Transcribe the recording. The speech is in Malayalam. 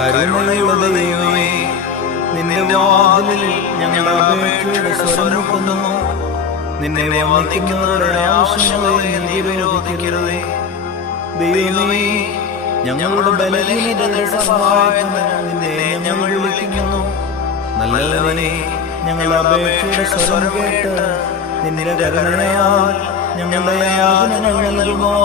കരുണയുള്ള ദൈവമേ, നിന്റെ വാതിലിൽ ഞങ്ങളുടെ അപേക്ഷയുടെ സ്വരം കൊന്നു. നിന്നെ വന്ദിക്കുന്നവരുടെ ആവശ്യങ്ങളെ നീ വിരോധിക്കരുതേ. ദൈവമേ, ഞങ്ങളുടെ ബലഹീനതയുടെ സഹായത്തിന് നിന്നെ ഞങ്ങൾ വിളിക്കുന്നു. നല്ലവനെ, ഞങ്ങളുടെ അപേക്ഷയുടെ സ്വരം കേട്ട് നിന്റെ കരുണയാൽ ഞങ്ങളുടെ യാതനകൾ നൽകുമോ.